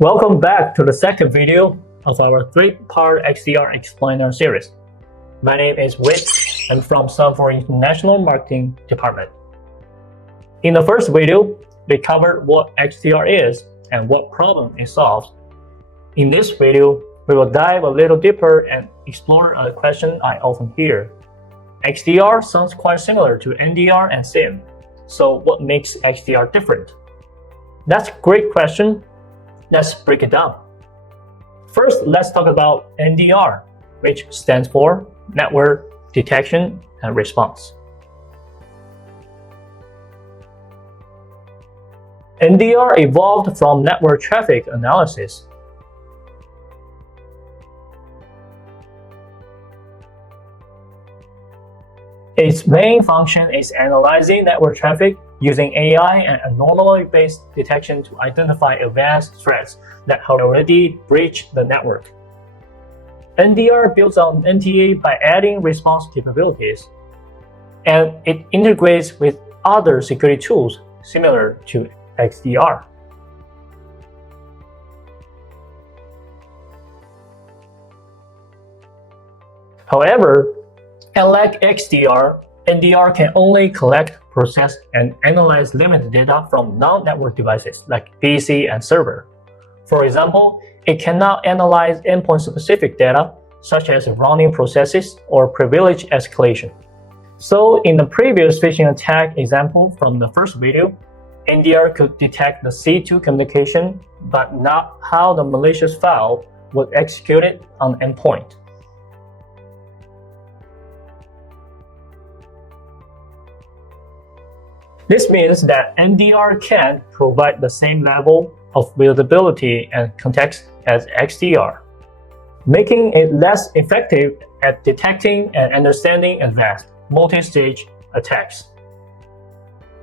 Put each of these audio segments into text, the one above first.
Welcome back to the second video of our three-part XDR Explainer Series. My name is Witt. I'm from Sangfor International Marketing Department. In the first video, we covered what XDR is and what problem it solves. In this video, we will dive a little deeper and explore a question I often hear. XDR sounds quite similar to NDR and SIEM. So what makes XDR different? That's a great question. Let's break it down. First, let's talk about NDR, which stands for Network Detection and Response. NDR evolved from network traffic analysis. Its main function is analyzing network traffic using AI and anomaly-based detection to identify advanced threats that have already breached the network. NDR builds on NTA by adding response capabilities, and it integrates with other security tools similar to XDR. However, unlike XDR, NDR can only collect, process, and analyze limited data from non-network devices like PC and server. For example, it cannot analyze endpoint-specific data such as running processes or privilege escalation. So in the previous phishing attack example from the first video, NDR could detect the C2 communication, but not how the malicious file was executed on the endpoint. This means that NDR can provide the same level of visibility and context as XDR, making it less effective at detecting and understanding advanced multi-stage attacks.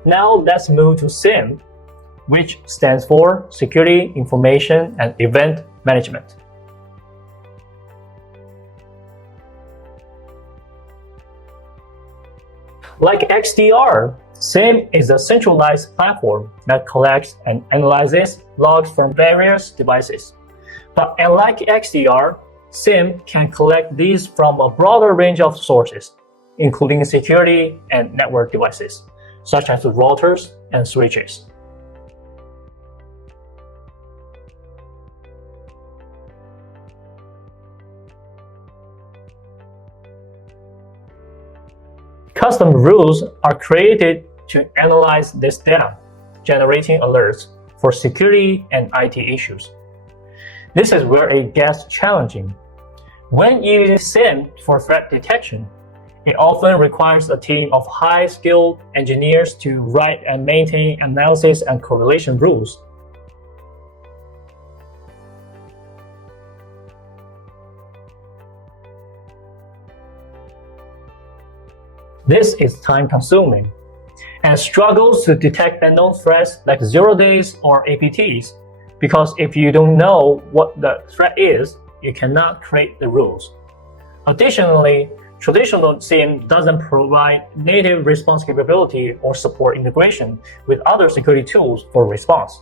Now let's move to SIEM, which stands for Security Information and Event Management. Like XDR, SIEM is a centralized platform that collects and analyzes logs from various devices. But unlike XDR, SIEM can collect these from a broader range of sources, including security and network devices, such as routers and switches. Custom rules are created to analyze this data, generating alerts for security and IT issues. This is where it gets challenging. When using SIEM for threat detection, it often requires a team of high-skilled engineers to write and maintain analysis and correlation rules. This is time-consuming and struggles to detect unknown threats like zero days or APTs, because if you don't know what the threat is, you cannot create the rules. Additionally, traditional SIEM doesn't provide native response capability or support integration with other security tools for response.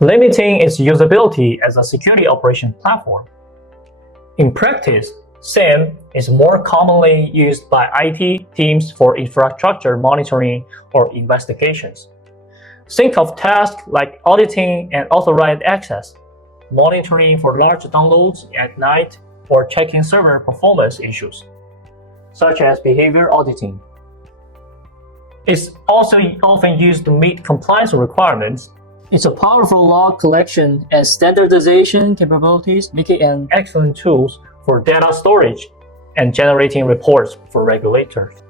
Limiting its usability as a security operation platform. In practice, SIEM is more commonly used by IT teams for infrastructure monitoring or investigations. Think of tasks like auditing and authorized access, monitoring for large downloads at night, or checking server performance issues, such as behavior auditing. It's also often used to meet compliance requirements. It's a powerful log collection and standardization capabilities, making it an excellent tool for data storage and generating reports for regulators.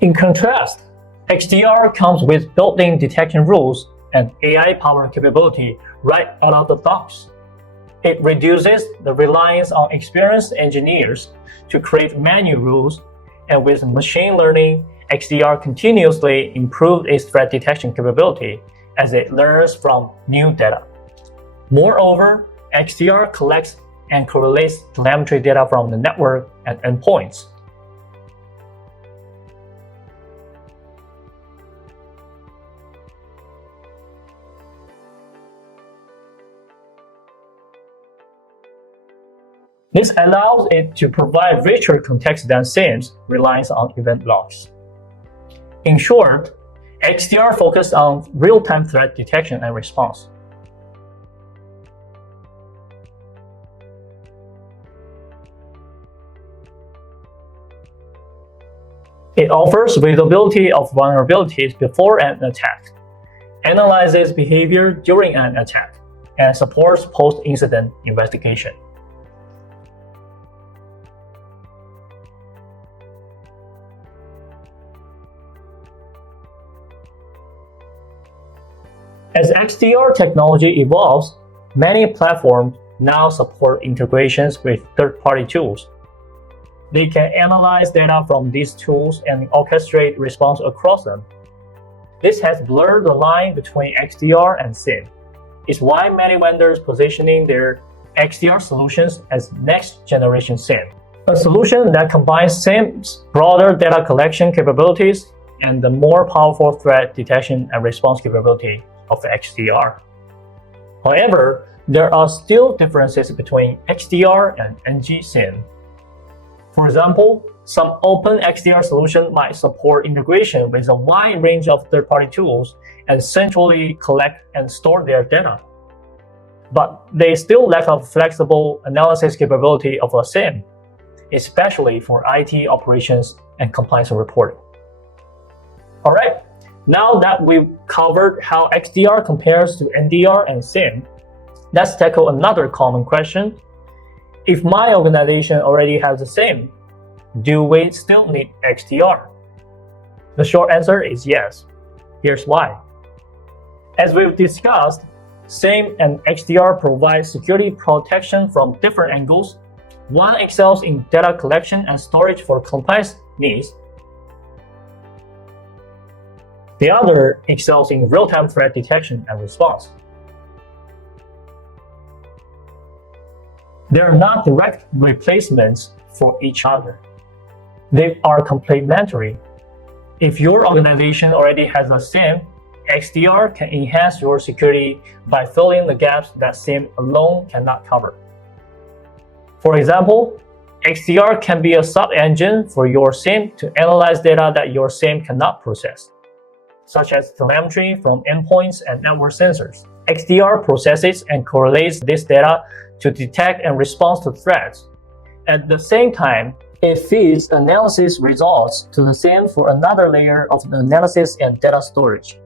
In contrast, XDR comes with built-in detection rules and AI-powered capability right out of the box. It reduces the reliance on experienced engineers to create manual rules, and with machine learning, XDR continuously improves its threat detection capability as it learns from new data. Moreover, XDR collects and correlates telemetry data from the network and endpoints. This allows it to provide richer context than SIEMs relies on event logs. In short, XDR focused on real-time threat detection and response. It offers visibility of vulnerabilities before an attack, analyzes behavior during an attack, and supports post-incident investigation. As XDR technology evolves, many platforms now support integrations with third-party tools. They can analyze data from these tools and orchestrate response across them. This has blurred the line between XDR and SIEM. It's why many vendors positioning their XDR solutions as next-generation SIEM, a solution that combines SIEM's broader data collection capabilities and the more powerful threat detection and response capability of XDR. However, there are still differences between XDR and NG SIEM. For example, some open XDR solutions might support integration with a wide range of third-party tools and centrally collect and store their data. But they still lack a flexible analysis capability of a SIEM, especially for IT operations and compliance reporting. Alright, now that we've covered how XDR compares to NDR and SIEM, let's tackle another common question. If my organization already has the SIEM, do we still need XDR? The short answer is yes. Here's why. As we've discussed, SIEM and XDR provide security protection from different angles. One excels in data collection and storage for compliance needs. The other excels in real-time threat detection and response. They are not direct replacements for each other. They are complementary. If your organization already has a SIEM, XDR can enhance your security by filling the gaps that SIEM alone cannot cover. For example, XDR can be a sub-engine for your SIEM to analyze data that your SIEM cannot process, such as telemetry from endpoints and network sensors. XDR processes and correlates this data to detect and respond to threats. At the same time, it feeds analysis results to the SIEM for another layer of analysis and data storage.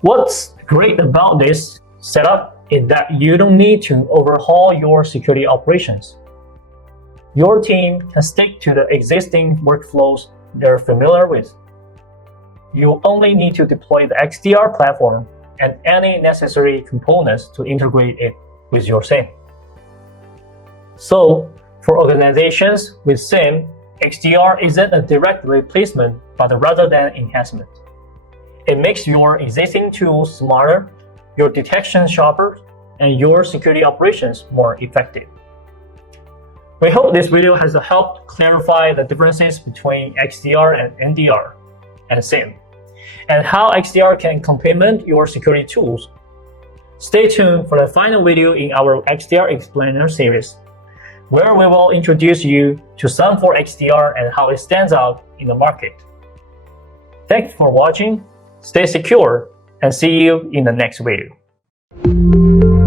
What's great about this setup is that you don't need to overhaul your security operations. Your team can stick to the existing workflows they're familiar with. You only need to deploy the XDR platform and any necessary components to integrate it with your SIEM. So, for organizations with SIEM, XDR isn't a direct replacement, but rather than enhancement. It makes your existing tools smarter, your detection sharper, and your security operations more effective. We hope this video has helped clarify the differences between XDR and NDR and SIEM, and how XDR can complement your security tools. Stay tuned for the final video in our XDR Explainer Series, where we will introduce you to Sangfor XDR and how it stands out in the market. Thanks for watching, stay secure, and see you in the next video.